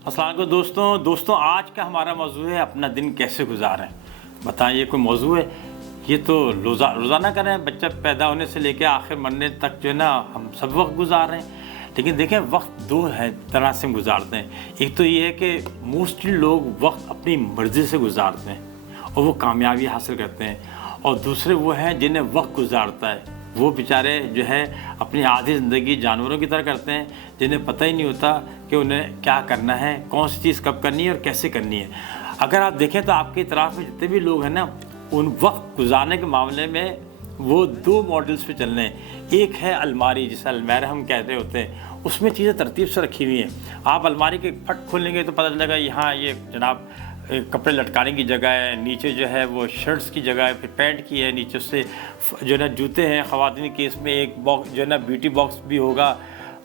अस्सलाम वालेकुम दोस्तों आज का हमारा मौजू है अपना दिन कैसे गुजारें। बताएं, ये कोई मौजू है? ये तो रोज़ाना कर रहे हैं। बच्चा पैदा होने से लेकर आखिर मरने तक जो है ना, हम सब वक्त गुजार रहे हैं। लेकिन देखें, वक्त दो है तरह से हम गुजारते हैं। एक तो ये है कि मोस्टली लोग वक्त अपनी मर्ज़ी से गुजारते हैं और वो कामयाबी हासिल करते हैं, और दूसरे वो हैं जिन्हें वक्त गुजारता है। वो बेचारे जो है अपनी आधी ज़िंदगी जानवरों की तरह करते हैं, जिन्हें पता ही नहीं होता कि उन्हें क्या करना है, कौन सी चीज़ कब करनी है और कैसे करनी है। अगर आप देखें तो आपके इतराफ़ में जितने भी लोग हैं ना, उन वक्त गुजारने के मामले में वो दो मॉडल्स पे चल रहे हैं। एक है अलमारी, जिसे अलमारी हम कहते होते हैं, उसमें चीज़ें तरतीब से रखी हुई हैं। आप अलमारी के फट खोलेंगे तो पता चलेगा यहाँ ये जनाब कपड़े लटकाने की जगह है, नीचे जो है वो शर्ट्स की जगह है, फिर पैंट की है, नीचे से जो है ना जूते हैं। ख़वातीन के इसमें एक बॉक्स जो है ना ब्यूटी बॉक्स भी होगा।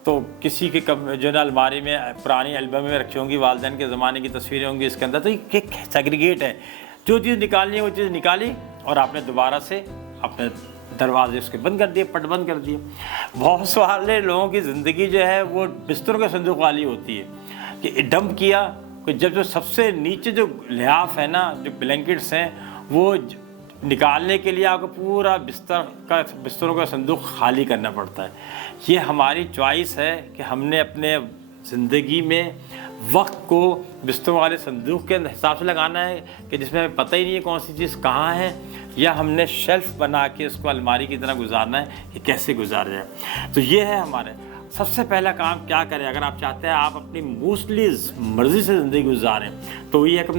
तो किसी के जो है ना अलमारी में पुरानी एल्बम में रखी होंगी, वालिदैन के ज़माने की तस्वीरें होंगी इसके अंदर। तो ये सेग्रीगेट है, जो चीज़ निकालनी है वो चीज़ निकाली और आपने दोबारा से अपने दरवाजे उसके बंद कर दिए, पट बंद कर दिए। बहुत सारे लोगों की ज़िंदगी जो है वो बिस्तरों के संदूक वाली होती है कि डंप किया कि जब जो सबसे नीचे जो लिहाफ है ना, जो ब्लैंकेट्स हैं, वो निकालने के लिए आपको पूरा बिस्तरों का संदूक खाली करना पड़ता है। ये हमारी चॉइस है कि हमने अपने ज़िंदगी में वक्त को बिस्तरों वाले संदूक के हिसाब से लगाना है कि जिसमें हमें पता ही नहीं है कौन सी चीज़ कहाँ है, या हमने शेल्फ बना के उसको अलमारी की तरह गुजारना है कि कैसे गुजार जाए। तो ये है हमारे सबसे पहला काम। क्या करें अगर आप चाहते हैं आप अपनी मोस्टली मर्ज़ी से ज़िंदगी गुजारें, तो ये है कि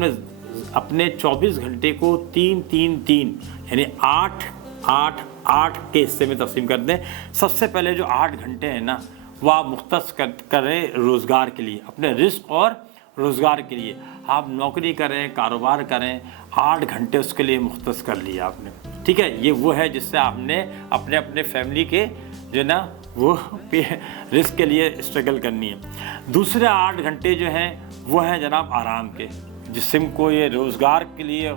अपने 24 घंटे को 3-3-3 यानी 8-8-8 के हिस्से में तकसीम कर दें। सबसे पहले जो 8 घंटे हैं ना, वो आप मुख्तस करें रोज़गार के लिए, अपने रिस्क और रोज़गार के लिए। आप नौकरी करें, कारोबार करें, 8 घंटे उसके लिए मुख्तस कर लिया आपने, ठीक है। ये वो है जिससे आपने अपने फैमिली के जो ना वो रिस्क के लिए स्ट्रगल करनी है। दूसरे 8 घंटे जो हैं वो हैं जनाब आराम के, जिस्म को ये रोज़गार के लिए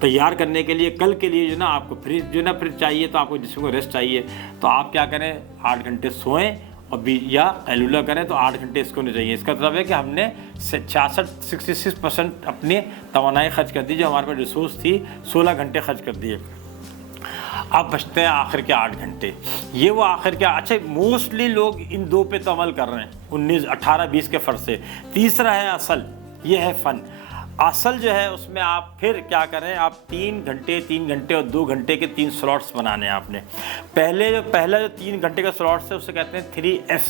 तैयार करने के लिए, कल के लिए जो ना आपको फिर चाहिए, तो आपको जिस्म को रेस्ट चाहिए। तो आप क्या करें, 8 घंटे सोएं और या कैलूला करें, तो 8 घंटे इसको नहीं चाहिए। इसका मतलब है कि हमने 66% अपनी तवानाई खर्च कर दी, जो हमारे पास रिसोर्स थी 16 घंटे खर्च कर दिए। अब बचते हैं आखिर के 8 घंटे। ये वो आखिर के अच्छा, मोस्टली लोग इन दो पे तो अमल कर रहे हैं, 19, 18, 20 के फ़र्ज से। तीसरा है असल, ये है फ़न। असल जो है उसमें आप फिर क्या करें, आप 3 घंटे और 2 घंटे के 3 स्लॉट्स बनाने हैं आपने। पहला जो 3 घंटे का स्लॉट्स है उसे कहते हैं 3Fs,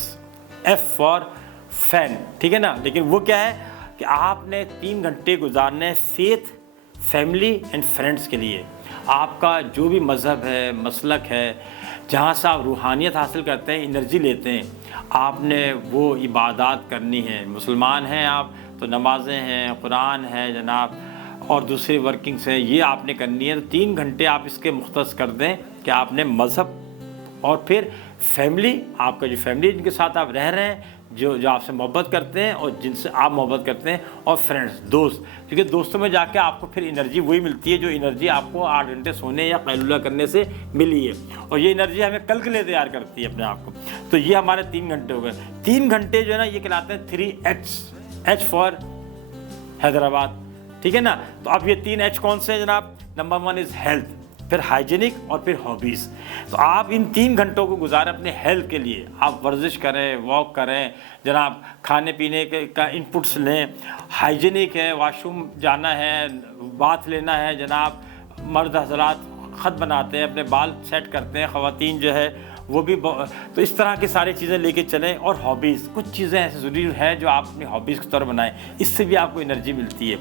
F फॉर फैन, ठीक है ना। लेकिन वो क्या है कि आपने 3 घंटे गुजारने फेथ, फैमिली एंड फ्रेंड्स के लिए। आपका जो भी मज़हब है, मसलक है, जहाँ से आप रूहानियत हासिल करते हैं, एनर्जी लेते हैं, आपने वो इबादत करनी है। मुसलमान हैं आप तो नमाज़ें हैं, कुरान है जनाब, और दूसरी वर्किंग्स हैं, ये आपने करनी है। तो 3 घंटे आप इसके मुख्तस कर दें कि आपने मज़हब और फिर फैमिली, आपका जो फैमिली जिनके साथ आप रह रहे हैं, जो आपसे मोहब्बत करते हैं और जिनसे आप मोहब्बत करते हैं, और फ्रेंड्स, दोस्त। क्योंकि दोस्तों में जाके आपको फिर एनर्जी वही मिलती है जो एनर्जी आपको 8 घंटे सोने या कैलूला करने से मिली है, और ये एनर्जी हमें कल के लिए तैयार करती है अपने आप को। तो ये हमारे 3 घंटे हो गए। 3 घंटे जो है ना, ये कहलाते हैं 3H, H फॉर हैदराबाद, ठीक है ना। तो अब ये 3 H कौन से हैं जनाब? नंबर 1 इज़ हेल्थ, फिर हाइजीनिक और फिर हॉबीज़। तो आप इन 3 घंटों को गुजारें अपने हेल्थ के लिए। आप वर्जिश करें, वॉक करें जनाब, खाने पीने का इनपुट्स लें, हाइजीनिक है, वॉशरूम जाना है, बाथ लेना है जनाब। मर्द हजरात ख़त बनाते हैं, अपने बाल सेट करते हैं, ख़वातीन जो है वो भी। तो इस तरह की सारी चीज़ें लेके चलें। और हॉबीज़, कुछ चीज़ें ऐसी ज़रूरी है जो आप अपनी हॉबीज़ की तरह बनाएं, इससे भी आपको एनर्जी मिलती है।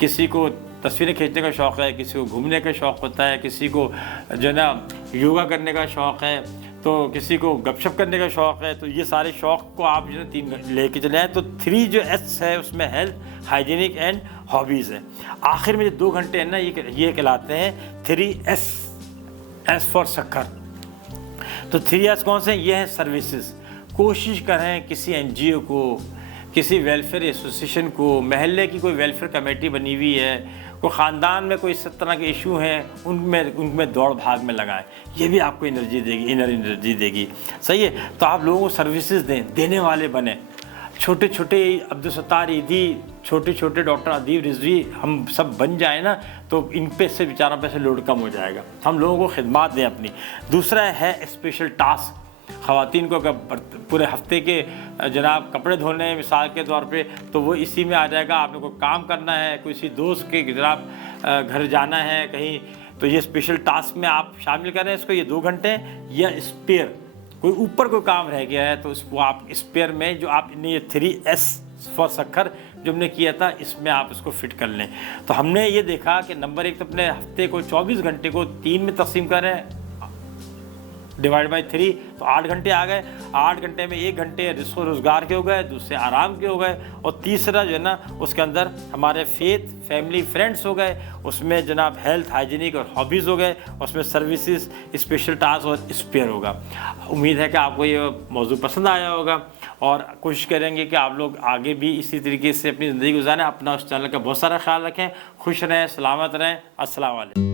किसी को तस्वीरें खींचने का शौक़ है, किसी को घूमने का शौक़ होता है, किसी को जो ना योगा करने का शौक़ है, तो किसी को गपशप करने का शौक़ है। तो ये सारे शौक़ को आप जो है 3 लेके चले आएँ। तो 3 जो एस है उसमें हेल्थ, हाइजीनिक एंड हॉबीज़ है। आखिर में जो 2 घंटे हैं ना, ये कहलाते हैं 3S, S फॉर शक्कर। तो 3S कौन से? ये है सर्विसेज। कोशिश करें किसी NGO को, किसी वेलफेयर एसोसिएशन को, महल्ले की कोई वेलफेयर कमेटी बनी हुई है, कोई ख़ानदान में कोई इस तरह के इशू हैं, उनमें दौड़ भाग में लगाएं। ये भी आपको एनर्जी देगी, इनर एनर्जी देगी। सही है। तो आप लोगों को सर्विसेज दें, देने वाले बने। छोटे छोटे अब्दुल सत्तार ईदी, छोटे छोटे डॉक्टर अदीब रिजवी हम सब बन जाए ना, तो इन पे से बेचारों पे से लोड कम हो जाएगा। हम लोगों को खिदमत दें अपनी। दूसरा है स्पेशल टास्क, ख़वातीन को पूरे हफ्ते के जनाब कपड़े धोने मिसाल के तौर पे, तो वो इसी में आ जाएगा। आपने कोई काम करना है, किसी दोस्त के जनाब घर जाना है कहीं, तो ये स्पेशल टास्क में आप शामिल करें इसको। ये 2 घंटे या स्पेयर कोई ऊपर कोई काम रह गया है तो इसको आप स्पेयर में, जो आपने ये 3S फॉर सखर जो हमने किया था, इसमें आप इसको फिट कर लें। तो हमने ये देखा कि नंबर 1 तो अपने हफ्ते को 24 घंटे को 3 में तकसीम करें, डिवाइड बाई 3, तो 8 घंटे आ गए। 8 घंटे में 1 घंटे रोज़गार के हो गए, दूसरे आराम के हो गए, और तीसरा जो है ना उसके अंदर हमारे फेथ, फैमिली, फ्रेंड्स हो गए, उसमें जनाब हेल्थ, हाइजीनिक और हॉबीज़ हो गए, उसमें सर्विसेज, स्पेशल टास्क और स्पेयर होगा। उम्मीद है कि आपको ये मौजू पसंद आया होगा, और कोशिश करेंगे कि आप लोग आगे भी इसी तरीके से अपनी ज़िंदगी गुजारें। अपना उस चैनल का बहुत सारा ख्याल रखें, खुश रहें, सलामत रहें। अस्सलाम वालेकुम।